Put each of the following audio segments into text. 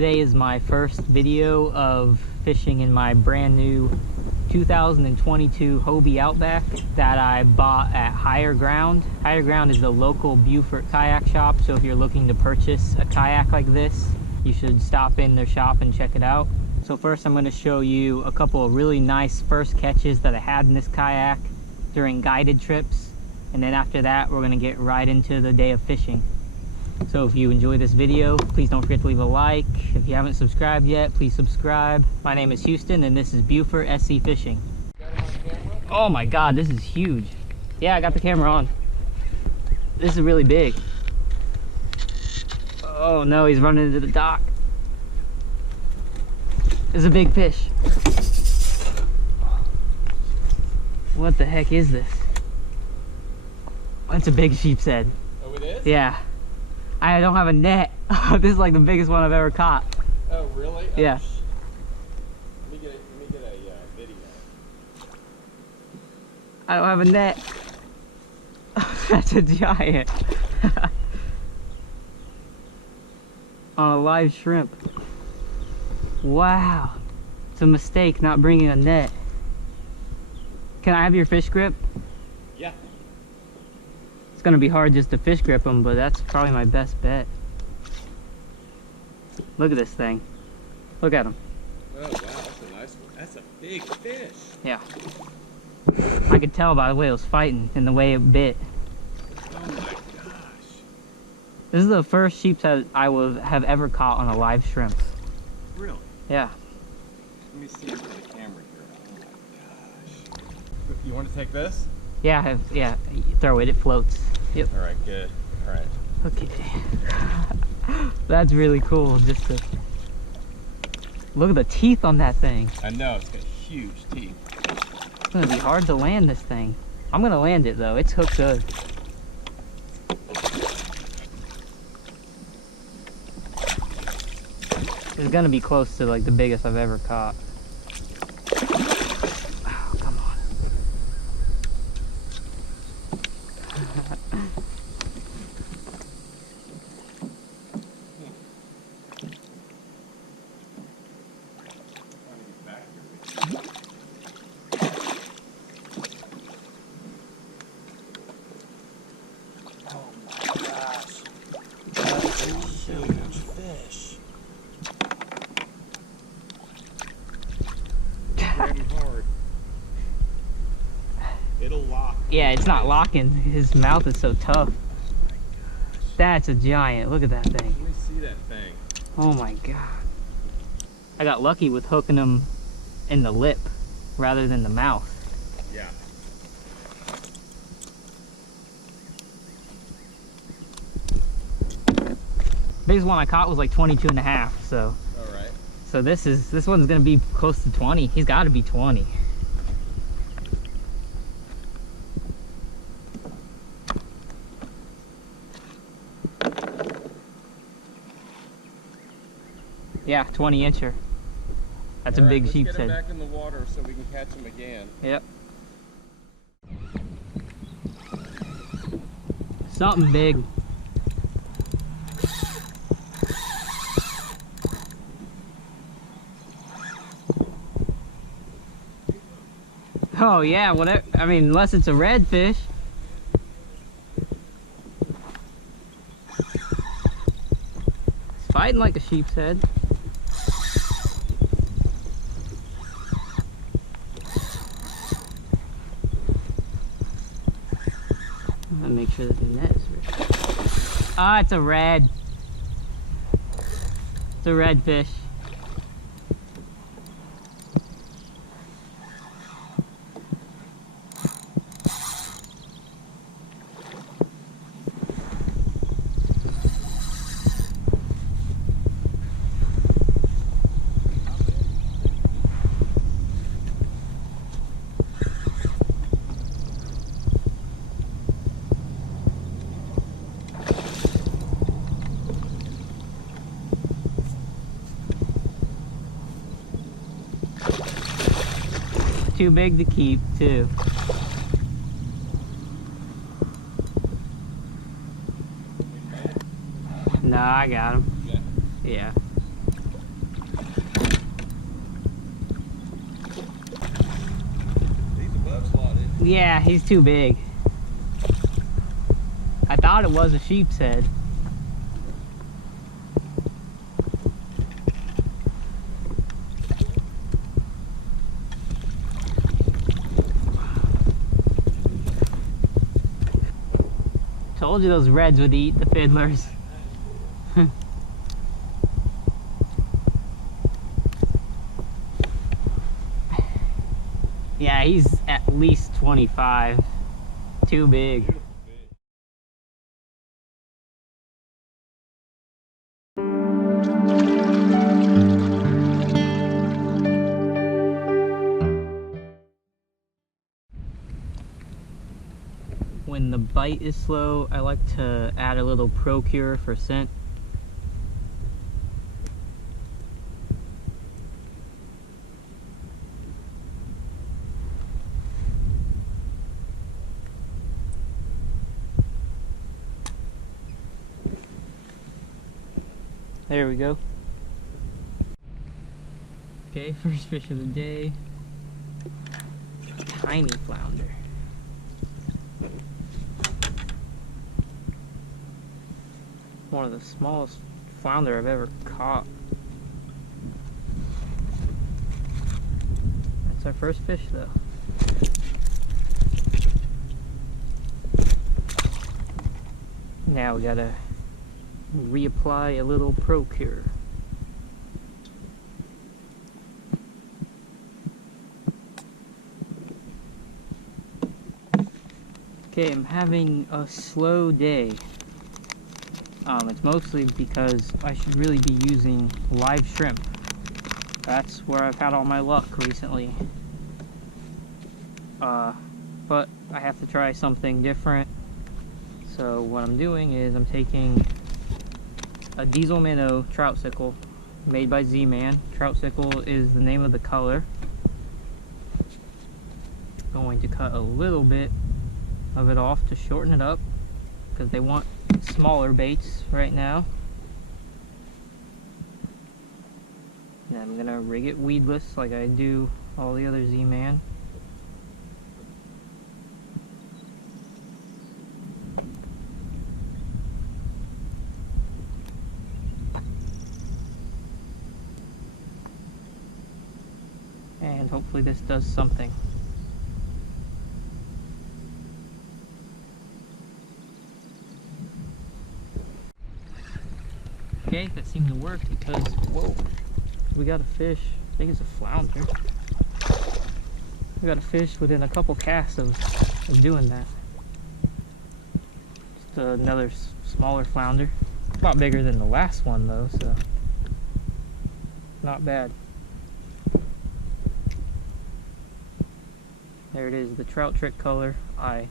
Today is my first video of fishing in my brand new 2022 Hobie Outback that I bought at Higher Ground. Higher Ground is the local Beaufort kayak shop, so if you're looking to purchase a kayak like this, you should stop in their shop and check it out. So first I'm going to show you a couple of really nice first catches that I had in this kayak during guided trips, and then after that we're going to get right into the day of fishing. So if you enjoy this video, please don't forget to leave a like. If you haven't subscribed yet, please subscribe. My name is Houston and this is Beaufort SC Fishing. Oh my god, this is huge. Yeah, I got the camera on. This is really big. Oh no, he's running into the dock. It's a big fish. What the heck is this? It's a big sheepshead. Oh, it is? Yeah. I don't have a net. This is like the biggest one I've ever caught. Oh, really? Oh, yeah. Let me get a video. I don't have a net. That's a giant. On a live shrimp. Wow. It's a mistake not bringing a net. Can I have your fish grip? Yeah. It's gonna be hard just to fish grip them, but that's probably my best bet. Look at this thing. Look at him. Oh wow, that's a nice one. That's a big fish. Yeah. I could tell by the way it was fighting and the way it bit. Oh my gosh. This is the first sheepshead I would have ever caught on a live shrimp. Really? Yeah. Let me see it for the camera here. Oh my gosh. You want to take this? Yeah, yeah. Throw it, it floats. Yep. All right, good. All right. Okay. That's really cool. Just to look at the teeth on that thing. I know, it's got huge teeth. It's gonna be hard to land this thing. I'm gonna land it though. It's hooked good. It's gonna be close to like the biggest I've ever caught. Oh, come on. Hard. It'll lock. Yeah, it's not locking. His mouth is so tough. That's a giant. Look at that thing. Let me see that thing. Oh my god. I got lucky with hooking him in the lip rather than the mouth. Yeah. Biggest one I caught was like 22 and a half, so. All right. So this one's gonna be close to 20. He's gotta be 20. Yeah, 20 incher. That's a big sheepshead. Let's get him back in the water so we can catch him again. Yep. Something big. Oh yeah, whatever. I mean, unless it's a redfish. It's fighting like a sheepshead. I'm gonna make sure that the net is ready. Ah, it's a red. It's a redfish. Too big to keep, too. No, I got him. Yeah. Yeah. Yeah, he's too big. I thought it was a sheepshead. Told you those reds would eat the fiddlers. Yeah, he's at least 25. Too big. When the bite is slow, I like to add a little Procure for scent. There we go. Okay, first fish of the day. Tiny flounder. One of the smallest flounder I've ever caught. That's our first fish though. Now we gotta reapply a little Procure. Okay, I'm having a slow day. It's mostly because I should really be using live shrimp. That's where I've had all my luck recently. But I have to try something different. So what I'm doing is I'm taking a diesel minnow trout sickle made by Z-Man. Trout sickle is the name of the color. Going to cut a little bit of it off to shorten it up because they want smaller baits right now. And I'm gonna rig it weedless like I do all the other Z-Man. And hopefully this does something. Okay, that seemed to work because, whoa, we got a fish. I think it's a flounder. We got a fish within a couple casts of doing that. Just another smaller flounder. A lot bigger than the last one though, so not bad. There it is, the trout trick color. I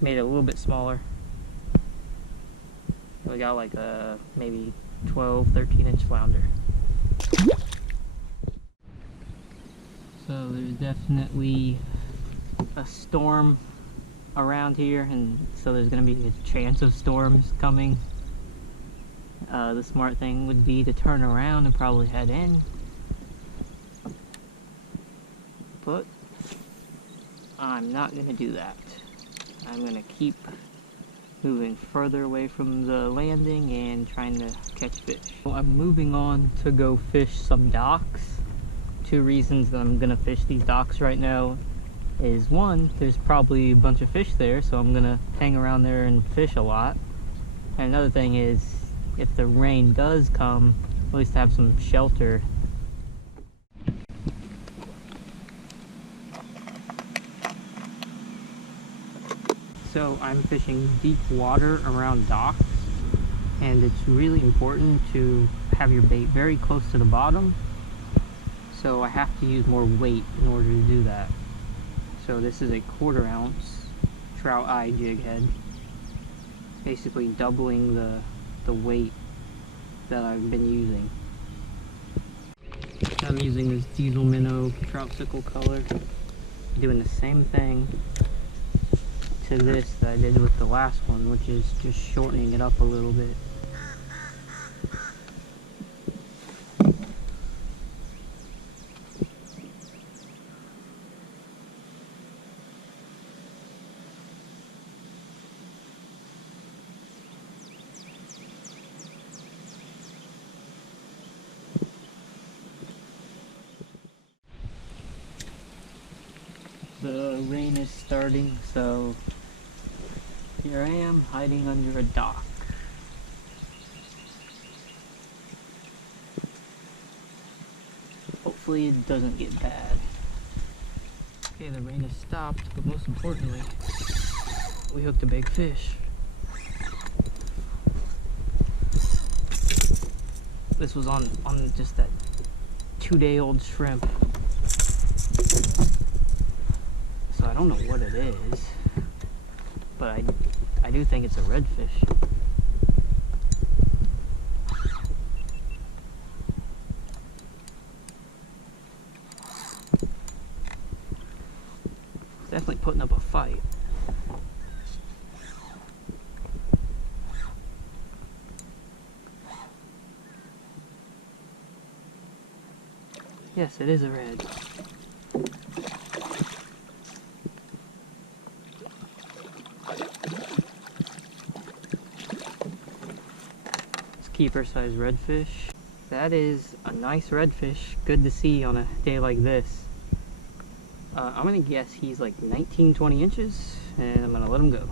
made it a little bit smaller. We got like a maybe 12, 13-inch flounder. So there's definitely a storm around here, and so there's going to be a chance of storms coming. The smart thing would be to turn around and probably head in. But I'm not going to do that. I'm going to keep moving further away from the landing and trying to catch fish. Well, I'm moving on to go fish some docks. Two reasons that I'm gonna fish these docks right now is one, there's probably a bunch of fish there, so I'm gonna hang around there and fish a lot. And another thing is, if the rain does come, at least have some shelter. So I'm fishing deep water around docks, and it's really important to have your bait very close to the bottom. So I have to use more weight in order to do that. So this is a 1/4 ounce trout eye jig head, basically doubling the weight that I've been using. I'm using this diesel minnow trout sickle color, doing the same thing to this that I did with the last one, which is just shortening it up a little bit. The rain is starting, so here I am hiding under a dock. Hopefully it doesn't get bad. Okay, the rain has stopped, but most importantly, we hooked a big fish. This was on just that 2-day-old shrimp. So I don't know what it is, but I do think it's a redfish. It's definitely putting up a fight. Yes, it is a red. It's keeper-sized redfish. That is a nice redfish. Good to see on a day like this. I'm gonna guess he's like 19-20 inches, and I'm gonna let him go.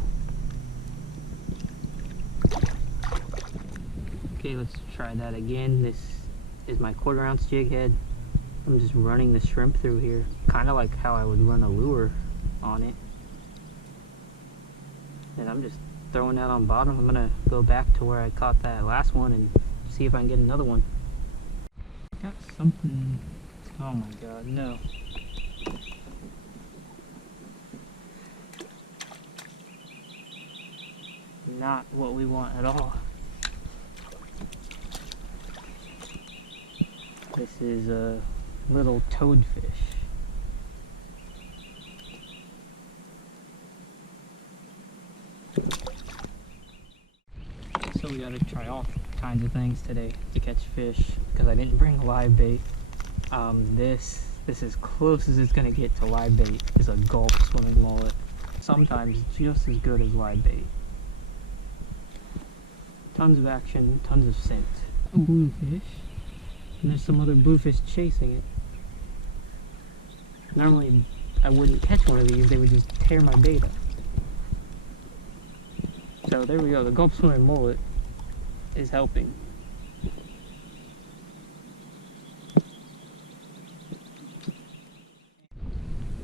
Okay, let's try that again. This is my 1/4 ounce jig head. I'm just running the shrimp through here, kind of like how I would run a lure on it. And I'm just throwing that on bottom. I'm gonna go back to where I caught that last one and see if I can get another one. Got something. Oh my god, no. Not what we want at all. This is a little toadfish. So we gotta try all kinds of things today to catch fish because I didn't bring a live bait. This is as close as it's gonna get to live bait. Is a Gulf swimming mullet. Sometimes just as good as live bait. Tons of action, tons of scent. A bluefish. And there's some other bluefish chasing it. Normally, I wouldn't catch one of these, they would just tear my bait up. So there we go, the Gulf swimming mullet is helping.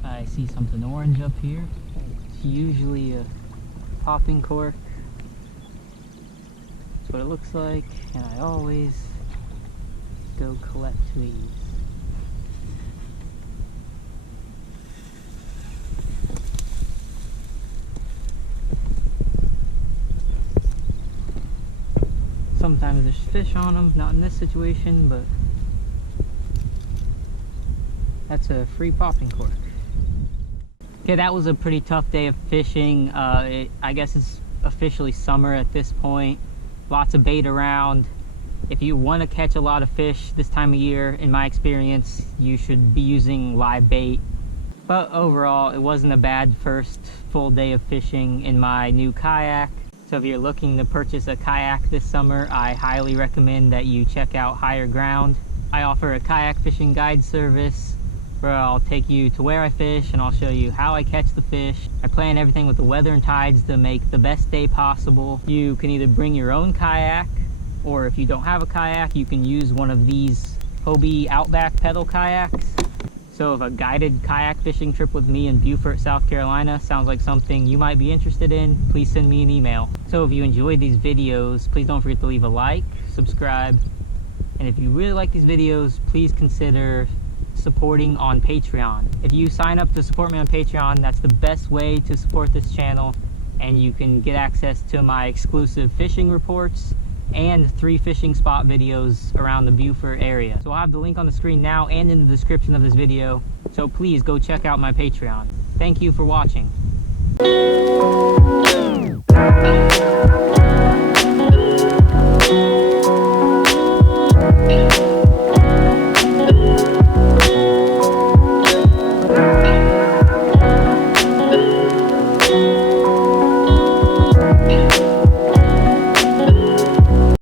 I see something orange up here. It's usually a popping cork. That's what it looks like, and I always go collect these. Sometimes there's fish on them, not in this situation, but that's a free popping cork. Okay, that was a pretty tough day of fishing. I guess it's officially summer at this point. Lots of bait around. If you want to catch a lot of fish this time of year, in my experience, you should be using live bait. But overall, it wasn't a bad first full day of fishing in my new kayak. So if you're looking to purchase a kayak this summer, I highly recommend that you check out Higher Ground. I offer a kayak fishing guide service where I'll take you to where I fish and I'll show you how I catch the fish. I plan everything with the weather and tides to make the best day possible. You can either bring your own kayak, or if you don't have a kayak, you can use one of these Hobie Outback Pedal Kayaks. So if a guided kayak fishing trip with me in Beaufort, South Carolina sounds like something you might be interested in, please send me an email. So if you enjoyed these videos, please don't forget to leave a like, subscribe, and if you really like these videos, please consider supporting on Patreon. If you sign up to support me on Patreon, that's the best way to support this channel, and you can get access to my exclusive fishing reports and 3 fishing spot videos around the Beaufort area. So I'll have the link on the screen now and in the description of this video, so please go check out my Patreon. Thank you for watching.